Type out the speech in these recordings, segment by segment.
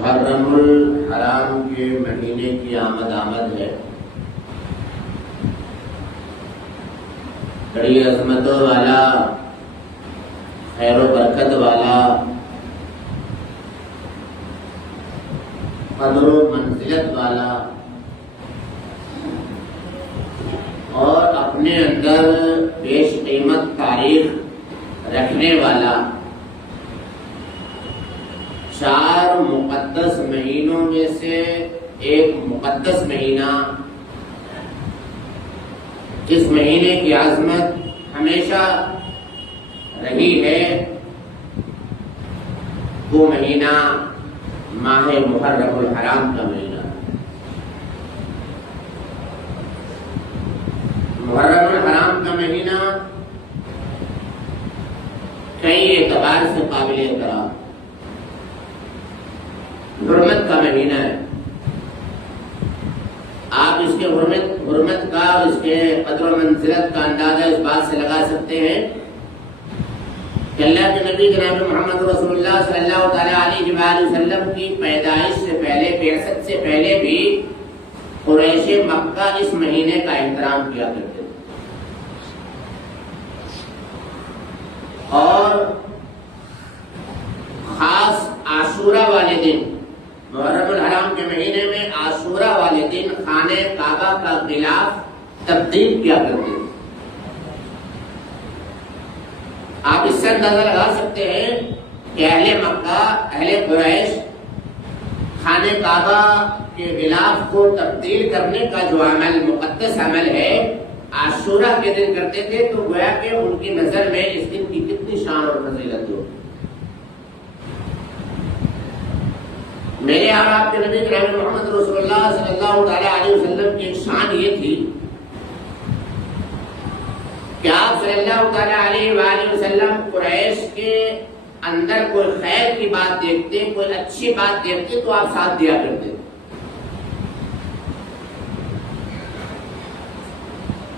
محرم الحرام کے مہینے کی آمد ہے. بڑی عظمتوں والا، خیر و برکت والا، قدر و منزلت والا اور اپنے اندر بیش قیمت تاریخ رکھنے والا 4 مقدس مہینوں میں سے ایک مقدس مہینہ، جس مہینے کی عظمت ہمیشہ رہی ہے، وہ مہینہ ماہ محرم الحرام کا مہینہ. محرم الحرام کا مہینہ کئی اعتبار سے قابل احترام، حرمت کا مہینہ ہے. آپ اس کے حرمت کا، اس کے قدر و منزلت کا اندازہ اس بات سے لگا سکتے ہیں کہ اللہ کے نبی جناب محمد رسول اللہ صلی اللہ تعالی علیہ وآلہ وسلم کی پیدائش سے پہلے، بعثت سے پہلے بھی قریش مکہ اس مہینے کا احترام کیا کرتے تھے. اور خاص عاشورہ والے دن، محرم الحرام کے مہینے میں عاشورہ والے دن خانہ کعبہ کا غلاف تبدیل کیا کرتے تھے. آپ اس سے اندازہ لگا سکتے ہیں کہ اہل مکہ، اہل قریش خانہ کعبہ کے غلاف کو تبدیل کرنے کا جو عمل، مقدس عمل ہے، عاشورہ کے دن کرتے تھے. تو گویا کہ ان کی نظر میں اس دن کی کتنی شان اور فضیلت ہو. میرے اور آپ کے نبی جناب محمد رسول اللہ صلی اللہ تعالی علیہ وسلم کی ایک شان یہ تھی کہ آپ صلی اللہ تعالی علیہ وآلہ وسلم قریش کے اندر کوئی خیر کی بات دیکھتے، کوئی اچھی بات دیکھتے تو آپ ساتھ دیا کرتے.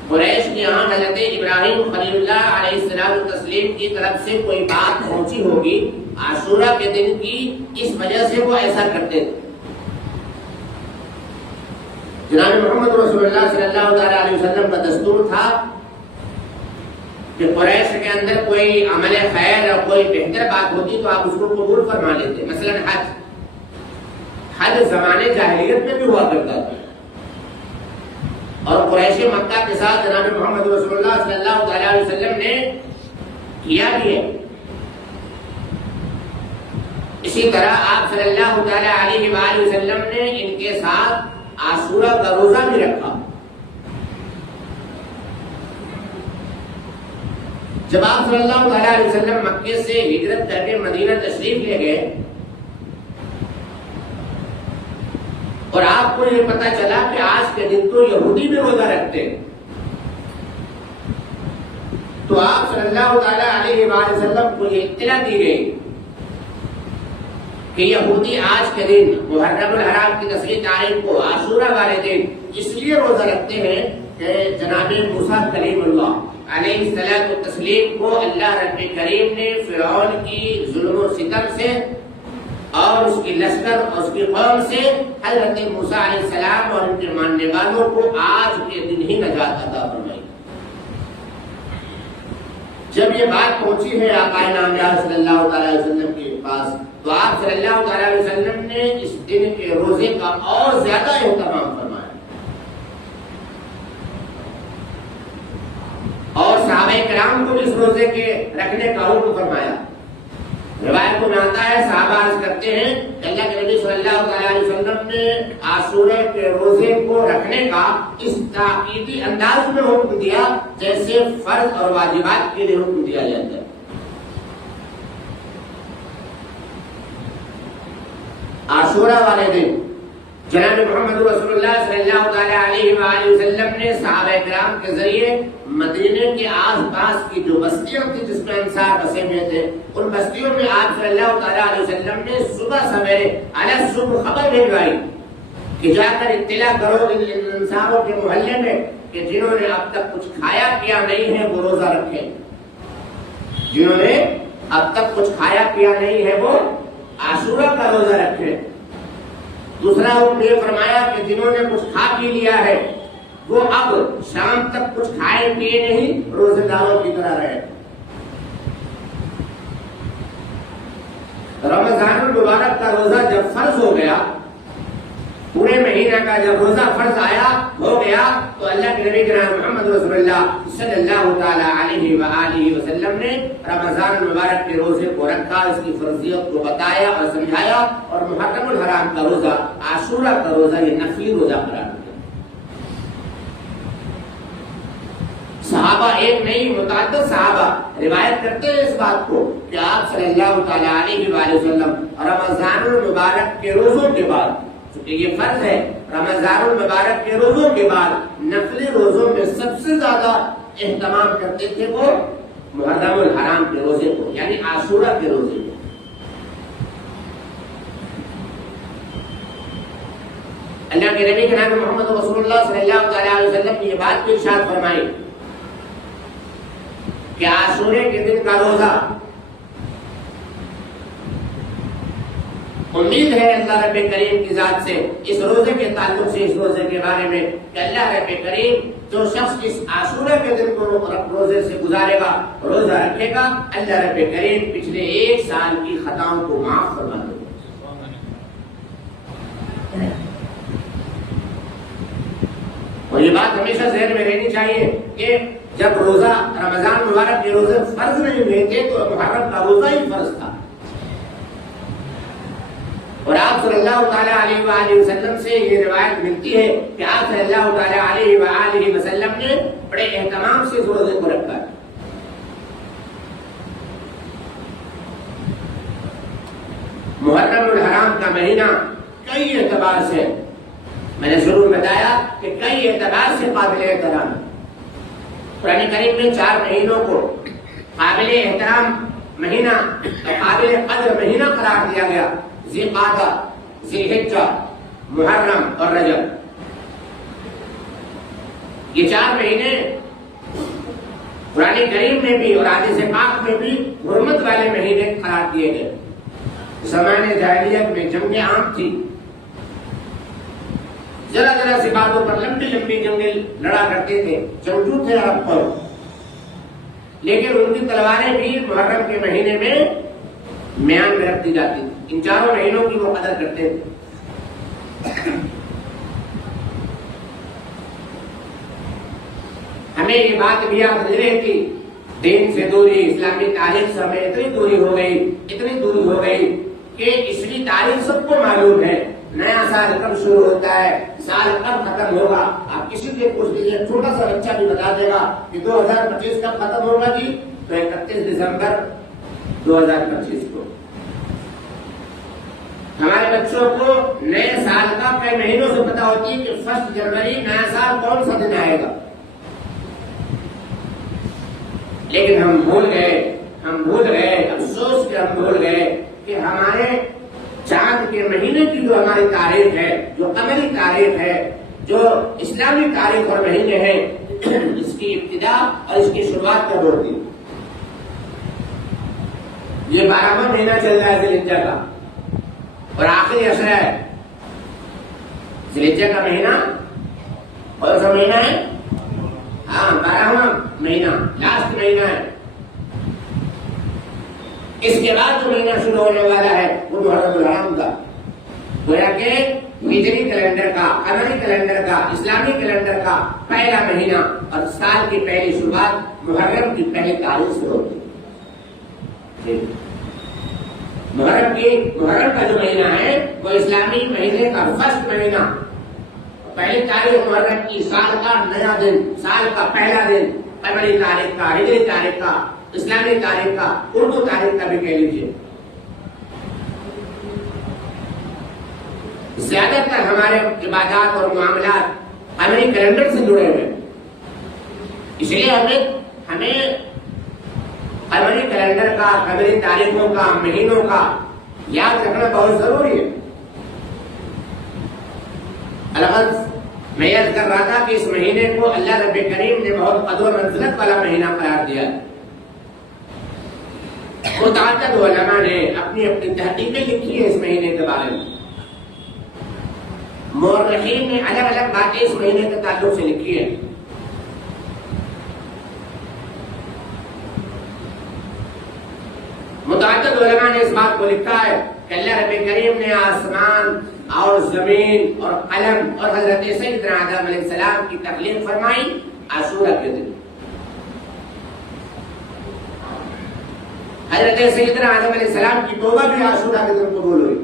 قریش کے یہاں حضرت ابراہیم خلیل اللہ علیہ السلام تسلیم کی طرف سے کوئی بات پہنچی ہوگی عاشورہ کے دن کی، اس وجہ سے وہ ایسا کرتے تھے. جناب محمد رسول اللہ صلی اللہ تعالی علیہ وسلم کا دستور تھا کہ قریش کے اندر کوئی عمل خیر اور کوئی بہتر بات ہوتی تو آپ اس کو قبول فرما لیتے. مثلا حج زمانے جاہلیت میں بھی ہوا کرتا تھا، اور قریش مکہ کے ساتھ جناب محمد رسول اللہ صلی اللہ تعالی علیہ وسلم نے کیا بھی ہے. اسی طرح آپ صلی اللہ تعالی علیہ وآلہ وسلم نے ان کے ساتھ عاشورہ کا روزہ بھی رکھا. جب آپ صلی اللہ تعالی علیہ وسلم مکے سے ہجرت کر کے مدینہ تشریف لے گئے اور آپ کو یہ پتا چلا کہ آج کے دن تو یہودی بھی روزہ رکھتے ہیں، تو آپ صلی اللہ تعالی علیہ وآلہ وسلم کو یہ اطلاع دی گئی کہ یہودی آج کے دن محرم الحرام کی 10 تاریخ کو عاشورہ والے دن اس لیے روزہ رکھتے ہیں کہ جناب موسیٰ کلیم اللہ علیہ السلام و تسلیم کو اللہ رب کریم نے فرعون کی ظلم و ستم سے اور اس کی لشکر اور اس کی قوم سے حضرت موسیٰ علیہ السلام اور ان کے ماننے والوں کو آج کے دن ہی نجات عطا فرمائی. جب یہ بات پہنچی ہے آقا نامدار صلی اللہ تعالی علیہ وسلم کے پاس، تو آپ صلی اللہ تعالی علیہ وسلم نے اس دن کے روزے کا اور زیادہ اہتمام فرمایا اور صحابہ کرام کو بھی اس روزے کے رکھنے کا حکم فرمایا. روایت میں آتا ہے، صحابہ عرض کرتے ہیں کہ اللہ کے نبی صلی اللہ تعالی علیہ وسلم نے عاشورہ کے روزے کو رکھنے کا اس تاکیدی انداز میں حکم دیا جیسے فرض اور واجبات کے لیے حکم دیا جاتا ہے. عاشورہ والے دن جناب محمد رسول اللہ صلی اللہ تعالی علیہ وآلہ وسلم نے صحابہ کرام کے ذریعے مدینے کے آس پاس کی جو بستیاں تھیں جس میں انصار بسے ہوئے تھے، ان بستیوں میں آپ صلی اللہ تعالی علیہ وسلم نے صبح سویرے علی صبح خبر بھیجوائی کہ جا کر اطلاع کرو ان انصاروں کے محلے میں کہ جنہوں نے اب تک کچھ کھایا پیا نہیں ہے وہ روزہ رکھیں. جنہوں نے اب تک کچھ کھایا پیا نہیں ہے وہ عاشورہ کا روزہ رکھیں. دوسرا حکم یہ فرمایا کہ جنہوں نے کچھ کھا پی لیا ہے وہ اب شام تک کچھ کھائے پیے نہیں، روزے داروں کی طرح رہے۔ رمضان المبارک کا روزہ جب فرض ہو گیا، پورے مہینہ کا جب روزہ فرض آیا ہو گیا، تو اللہ کے نبی جناب محمد رسول اللہ صلی اللہ تعالی علیہ وآلہ وسلم نے رمضان المبارک کے روزے کو رکھا، اس کی فرضیت کو بتایا اور سمجھایا، اور محرم الحرام کا روزہ، عاشورہ کا روزہ یہ نفلی روزہ قرار دیا۔ صحابہ ایک نہیں متعدد صحابہ روایت کرتے ہیں اس بات کو کہ آپ صلی اللہ تعالی علیہ وآلہ وسلم رمضان المبارک کے روزوں کے بعد، چونکہ یہ فرض ہے، رمضان المبارک کے روزوں کے بعد نفلی روزوں میں سب سے زیادہ اہتمام کرتے تھے وہ محرم الحرام کے روزے کو، یعنی عاشورہ کے روزے کو۔ اللہ کے نبی جناب محمد رسول اللہ صلی اللہ تعالی علیہ وسلم نے یہ بات بھی ارشاد فرمائی کہ عاشورے کے دن کا روزہ، امید ہے اللہ رب کریم کی ذات سے اس روزے کے تعلق سے، اس روزے کے بارے میں، کہ اللہ رب کریم جو شخص اس عاشورہ کے دن کو روزے سے گزارے گا، روزہ رکھے گا، اللہ رب کریم پچھلے ایک سال کی خطاؤں کو معاف فرما دے گا۔ اور یہ بات ہمیشہ ذہن میں رہنی چاہیے کہ جب روزہ رمضان مبارک کے روزے فرض نہیں ہوئے تھے تو محرم کا روزہ ہی فرض تھا، اور آپ صلی اللہ تعالیٰ علیہ وآلہ وسلم سے یہ روایت ملتی ہے کہ آپ صلی اللہ تعالیٰ علیہ وآلہ وسلم نے بڑے اہتمام سے اس روزے کو رکھا ہے۔ محرم الحرام کا مہینہ کئی اعتبار سے، میں نے شروع میں بتایا کہ کئی اعتبار سے قابل احترام ہے۔ قرآن کریم میں 4 مہینوں کو قابل احترام مہینہ، قابل قدر مہینہ قرار دیا گیا: ذی قعدہ، ذی الحجہ، محرم اور رجب۔ یہ 4 مہینے قرآن کریم میں بھی اور حدیث پاک میں بھی حرمت والے مہینے قرار دیے گئے۔ زمانے جاہلیت میں جنگیں عام تھی، ذرا ذرا سی باتوں پر لمبی لمبی جنگیں لڑا کرتے تھے، جنگجو تھے عرب پر، لیکن ان کی تلواریں بھی محرم کے مہینے میں میان میں رکھ دی جاتی تھی۔ ان 4 مہینوں کی وہ قدر کرتے تھے۔ ہمیں یہ بات بھی یاد نہیں رہتی، دین سے دوری، اسلامی تاریخ سے ہمیں اتنی دوری ہو گئی کہ اسلامی تاریخ سب کو معلوم ہے۔ نیا سال کب شروع ہوتا ہے، سال کب ختم ہوگا، آپ کسی سے پوچھ لیجیے، چھوٹا سا بچہ بھی بتا دے گا کہ 2025 کب ختم ہوگا جی، تو 31 دسمبر 2025 کو۔ ہمارے بچوں کو نئے سال کا کئی مہینوں سے پتا ہوتی ہے کہ 1 جنوری نیا سال کون سا دن آئے گا، لیکن ہم بھول گئے، افسوس کہ ہم بھول گئے کہ ہمارے چاند کے مہینے کی جو ہماری تاریخ ہے، جو قمری تاریخ ہے، جو اسلامی تاریخ اور مہینے ہیں، اس کی ابتدا اور اس کی شروعات کب ہوتی؟ یہ 12واں مہینہ چل رہا ہے ذی الحجہ کا، اور آخری عشرہ ہے ذی الحجہ کا مہینہ۔ کون سا مہینہ ہے؟ 12واں مہینہ، لاسٹ مہینہ ہے۔ اس کے بعد جو مہینہ شروع ہونے والا ہے وہ محرم الحرام کا، گویا کہ ہجری کیلنڈر کا، قمری کیلنڈر کا، اسلامی کیلنڈر کا پہلا مہینہ، اور سال کی پہلی شروعات محرم کی پہلی تاریخ سے ہوتی ہے۔ محرم کا جو مہینہ ہے وہ اسلامی مہینے کا فرسٹ مہینہ، پہلی تاریخ محرم کی، سال کا نیا دن، سال کا پہلا دن، قمری تاریخ کا، ہجری تاریخ کا، اسلامی تاریخ کا، اردو تاریخ کا بھی کہہ لیجیے۔ زیادہ تر ہمارے عبادات اور معاملات قمری کیلنڈر سے جڑے ہوئے، اس لیے ہمیں قمری کیلنڈر کا، قمری تاریخوں کا، مہینوں کا یاد رکھنا بہت ضروری ہے۔ الغرض میں یاد کر رہا تھا کہ اس مہینے کو اللہ رب کریم نے بہت قدر و منزلت والا مہینہ قرار دیا ہے۔ متعدد علماء نے اپنی تحقیقیں لکھی ہے اس مہینے کے بارے میں۔ مورخین نے الگ الگ باتیں اس مہینے کے تعلق سے لکھی ہیں. متعدد علماء نے اس بات کو لکھا ہے کہ اللہ رب کریم نے آسمان اور زمین اور قلم اور حضرت سیدنا آدم علیہ السلام کی تخلیق فرمائی عاشورہ کے دن. حضرت سیدنا آدم علیہ السلام کی توبہ بھی عاشورہ کے دن قبول ہوئی،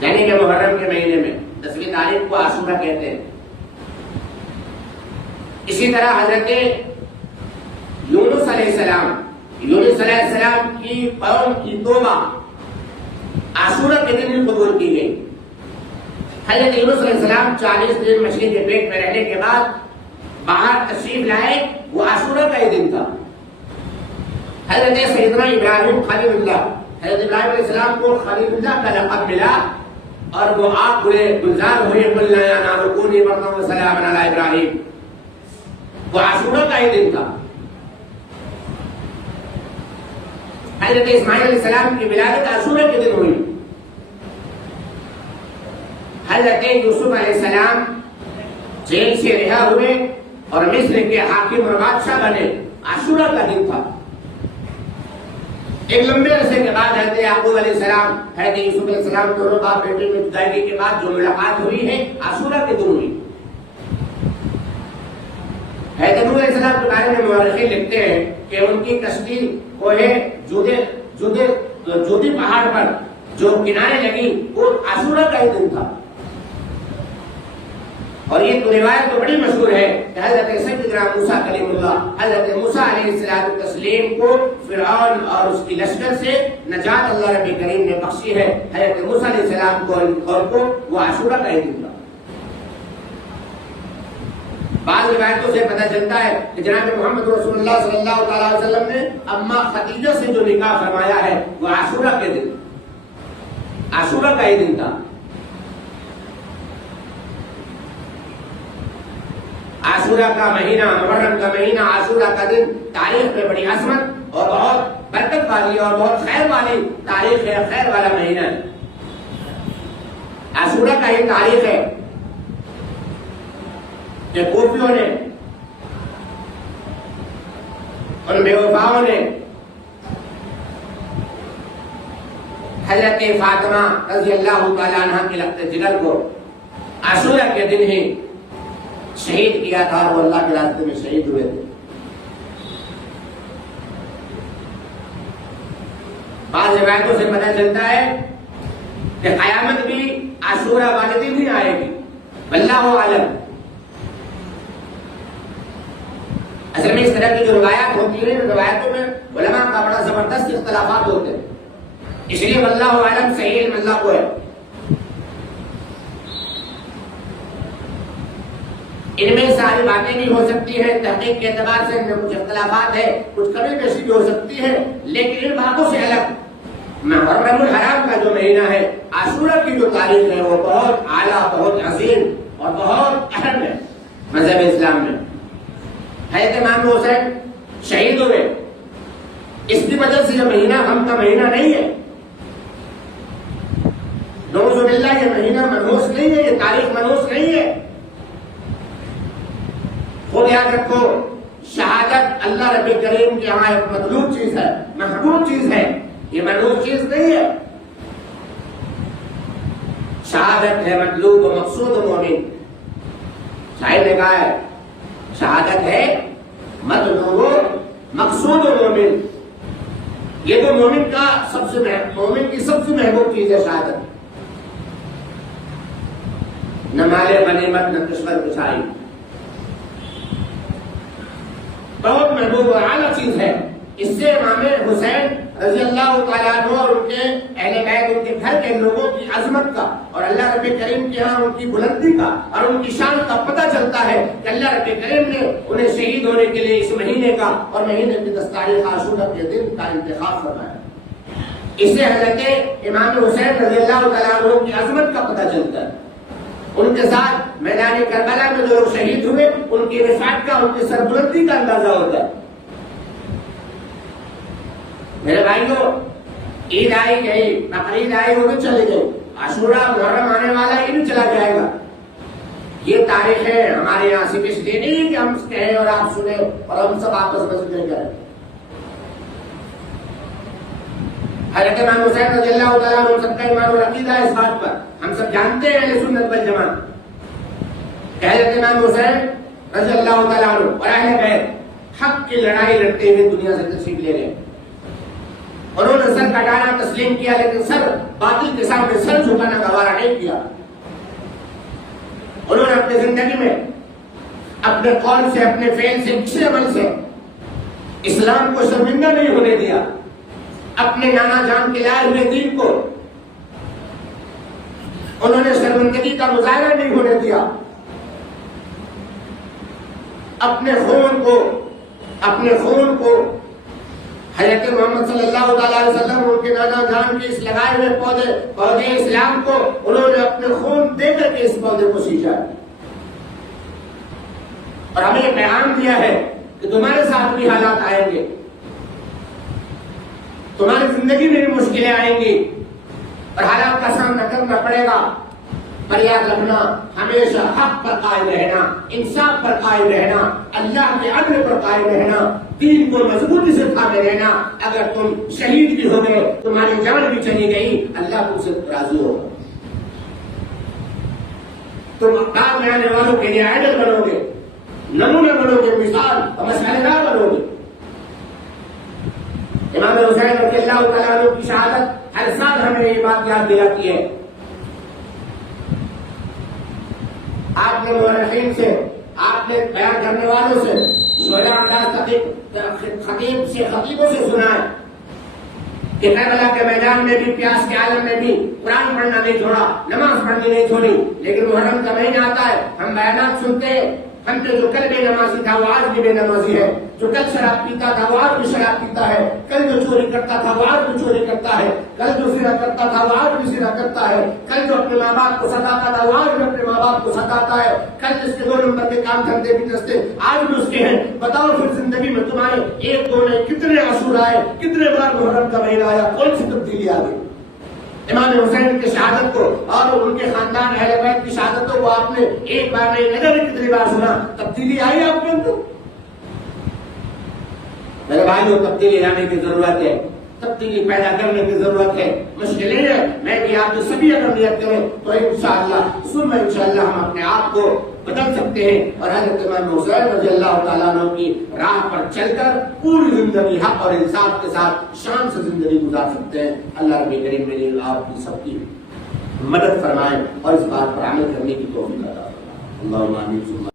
یعنی کہ محرم کے مہینے میں 10ویں تاریخ کو عاشورہ کہتے ہیں. اسی طرح حضرت یونس علیہ السلام کی قوم کی توبہ عاشورہ کے دن قبول کی گئی. حضرت یونس علیہ السلام 40 دن مچھلی کے پیٹ میں رہنے کے بعد باہر تشریف لائے، وہ عاشورہ کا ہی دن تھا. حضرت سیدنا ابراہیم خلیل اللہ، حضرت ابراہیم علیہ السلام کو خلیل اللہ کا لقب ملا اور وہ آگ ہوئے، گلزار ہوئے، قلنا یا نار کونی بردا وسلاما علی ابراہیم، وہ عاشورہ کا ہی دن تھا. حضرت اسماعیل علیہ السلام کی ولادت عاشورہ کے دن ہوئی. حضرت یوسف علیہ السلام جیل سے رہا ہوئے اور مصر کے حاکم اور بادشاہ بنے، عاشورہ کا دن تھا. ایک لمبے عرصے کے بعد حضرت یعقوب علیہ السلام حضرت یوسف علیہ السلام دونوں باپ بیٹے میں جدائی کے بعد جو ملاقات ہوئی ہے عاشورہ کے دن ہوئی. حضرت نوح علیہ السلام کے بارے میں مورخین لکھتے ہیں کہ ان کی کشتی کوہ جودی پہاڑ پر جو کنارے لگی وہ عاشورہ کا ہی دن تھا. اور یہ تو روایت تو بڑی مشہور ہے کہ حضرت سیدنا موسیٰ کلیم اللہ، حضرت موسیٰ علیہ السلام کو فرعون اور اس کی لشکر سے نجات اللہ رب کریم نے بخشی ہے. حضرت موسیٰ علیہ السلام کو وہ عاشورہ کا ہی دن تھا. بعض روایتوں سے پتہ چلتا ہے کہ جناب محمد رسول اللہ صلی اللہ علیہ وسلم نے اماں خدیجہ سے جو نکاح فرمایا ہے وہ عاشورہ کے دن، عاشورہ کا ہی دن تھا. عاشورہ کا مہینہ، محرم کا مہینہ، عاشورہ کا دن تاریخ میں بڑی عظمت اور بہت برکت والی اور بہت خیر والی تاریخ ہے، خیر والا مہینہ ہے. عاشورہ کا ہی تاریخ ہے کہ کوفیوں نے، ان بے وفاؤں نے حضرت فاطمہ رضی اللہ تعالیٰ عنہ کے لخت جگر کو عاشورہ کے دن ہی شہید کیا تھا اور وہ اللہ کے راستے میں شہید ہوئے تھے. بعض روایتوں سے پتہ چلتا ہے کہ قیامت بھی عاشورہ والے دن ہی آئے گی، واللہ عالم. اصل میں اس طرح کی جو روایات ہوتی ہیں، روایتوں میں علماء کا بڑا زبردست اختلافات ہوتے ہیں، اس لیے واللہ عالم صحیح علم اللہ کو ہے. ان میں ساری باتیں بھی ہو سکتی ہیں، تحقیق کے اعتبار سے ان میں کچھ اختلافات ہے، کچھ کمی بیشی بھی ہو سکتی ہے، لیکن ان باتوں سے الگ محرم الحرام کا جو مہینہ ہے، عاشورہ کی جو تاریخ ہے وہ بہت اعلیٰ، بہت عظیم اور بہت اہم ہے مذہب اسلام میں. حضرت امام حسین شہید ہوئے، اس کی وجہ سے یہ مہینہ غم کا مہینہ نہیں ہے. نعوذ باللہ یہ مہینہ منحوس نہیں ہے، یہ تاریخ منحوس نہیں ہے. خود یاد رکھو، شہادت اللہ رب کریم کے یہاں ایک مطلوب چیز ہے، محبوب چیز ہے، یہ منحوس چیز نہیں ہے. شہادت ہے مطلوب و مقصود مومن. شاعر نے کہا ہے شہادت ہے مطلوب و مقصود مومن. یہ تو مومن کی سب سے محبوب چیز ہے شہادت. نہ مال غنیمت نہ کشور کشائی، بہت محبوب اور اعلیٰ چیز ہے. اس سے امام حسین رضی اللہ تعالیٰ عنہ اور ان کے اہل بیت، ان کے گھر کے لوگوں کی عظمت کا اور اللہ رب کریم کے ہاں ان کی بلندی کا اور ان کی شان کا پتہ چلتا ہے کہ اللہ رب کریم نے انہیں شہید ہونے کے لیے اس مہینے کا اور مہینے کی 10 تاریخ عاشورہ کے دن کا انتخاب فرمایا. اس سے حضرت امام حسین رضی اللہ تعالیٰ عنہ کی عظمت کا پتہ چلتا ہے. ان کے ساتھ میدان کربلا میں جو لوگ شہید ہوئے ان کی رفعت کا، ان کی سربلندی کا اندازہ ہوتا ہے. میرے بھائیوں، عید آئی گئی، بقرعید آئی، وہ بھی چلے گئے. عاشورہ محرم آنے والا یہ بھی چلا جائے گا. یہ تاریخ ہے ہمارے یہاں صرف اس لیے نہیں کہ ہم کہیں اور آپ سنیں اور ہم سب آپس میں ذکر کریں. حضرت امام حسین رضی اللہ تعالیٰ عنہ سب کا ایمان اور عقیدہ ہے اس بات پر. ہم سب جانتے ہیں اہل سنت والجماعت کہ حضرت امام حسین رضی اللہ تعالیٰ عنہ اور اہل بیت حق کی لڑائی لڑتے ہوئے دنیا سے تشریف لے گئے. انہوں نے سر کٹانا تسلیم کیا لیکن سر باطل کے سامنے سر جھکانا گوارا نہیں کیا. انہوں نے اپنی زندگی میں اپنے قول سے اپنے فعل سے کسی عمل سے اسلام کو شرمندہ نہیں ہونے دیا. اپنے نانا جان کے لائے ہوئے دین کو انہوں نے شرمندگی کا مظاہرہ نہیں ہونے دیا. اپنے خون کو حضرت محمد صلی اللہ علیہ وسلم ان کے نانا جان کے اس لگائے ہوئے پودے اسلام کو انہوں نے اپنے خون دے کر کے اس پودے کو سینچا اور ہمیں یہ پیغام دیا ہے کہ تمہارے ساتھ بھی حالات آئیں گے, تمہاری زندگی میں بھی مشکلیں آئیں گی اور حالات کا سامنا کرنا پڑے گا, پر یاد رکھنا ہمیشہ حق پر قائم رہنا, انصاف پر قائم رہنا, اللہ کے عدل پر قائم رہنا, دین کو مضبوطی سے تھامے رہنا. اگر تم شہید بھی ہو گئے, تمہاری جان بھی چلی گئی, اللہ تم سے راضی ہوگا. تم بعد میں آنے والوں کے لیے آئیڈل بنو گے, نمونہ بنو گے, مثال اور مشاہدہ بنو گے. امام حسین رضی اللہ تعالیٰ عنہ کی شہادت ہر سال ہمیں یہ بات یاد دلاتی ہے. آپ نے مورخین سے, آپ نے بیان کرنے والوں سے, شہداء انداز خطیبوں سے سنا ہے کہ کربلا کے میدان میں بھی, پیاس کے عالم میں بھی قرآن پڑھنا نہیں چھوڑا, نماز پڑھنی نہیں چھوڑی. لیکن محرم کا مہینہ آتا ہے, ہم بیانات سنتے ہیں, ہم نے جو کل بے نمازی تھا وہ آج بھی بے نمازی ہے, جو کل شراب پیتا تھا وہ آج بھی شراب پیتا ہے, کل جو چوری کرتا تھا وہ آج بھی چوری کرتا ہے, کل جو زنا کرتا تھا وہ آج بھی زنا کرتا ہے, کل جو اپنے ماں باپ کو ستاتا تھا وہ آج بھی اپنے ماں باپ کو ستاتا ہے, کل جس کے 2 نمبر کے کام دھندے بھی دستے آج بھی اس کے ہیں. بتاؤ پھر زندگی میں تمہارے 1-2 نے کتنے عاشورہ آئے, کتنے بار محرم کا مہینہ آیا, کون سی تبدیلی آ گئی؟ امام حسین کی شہادت کو اور ان کے خاندان اہل بیت کی شہادتوں کو آپ نے ایک بار نہیں نظر کتنی بار سنا, تبدیلی آئی آپ کے اندر؟ میرے بھائیوں, تبدیلی لانے کی ضرورت ہے, تبدیلی پیدا کرنے کی ضرورت ہے. مشکلیں ہیں, میں بھی آپ جو سبھی اگر نیت کریں تو انشاءاللہ ہم اپنے آپ کو بدل سکتے ہیں اور حضرت امام حسین رضی اللہ تعالیٰ عنہ کی راہ پر چل کر پوری زندگی حق اور انصاف کے ساتھ شان سے زندگی گزار سکتے ہیں. اللہ رب کریم میری آپ کی سب کی مدد فرمائے اور اس بات پر عمل کرنے کی توفیق عطا فرمائے. اللہم آمین.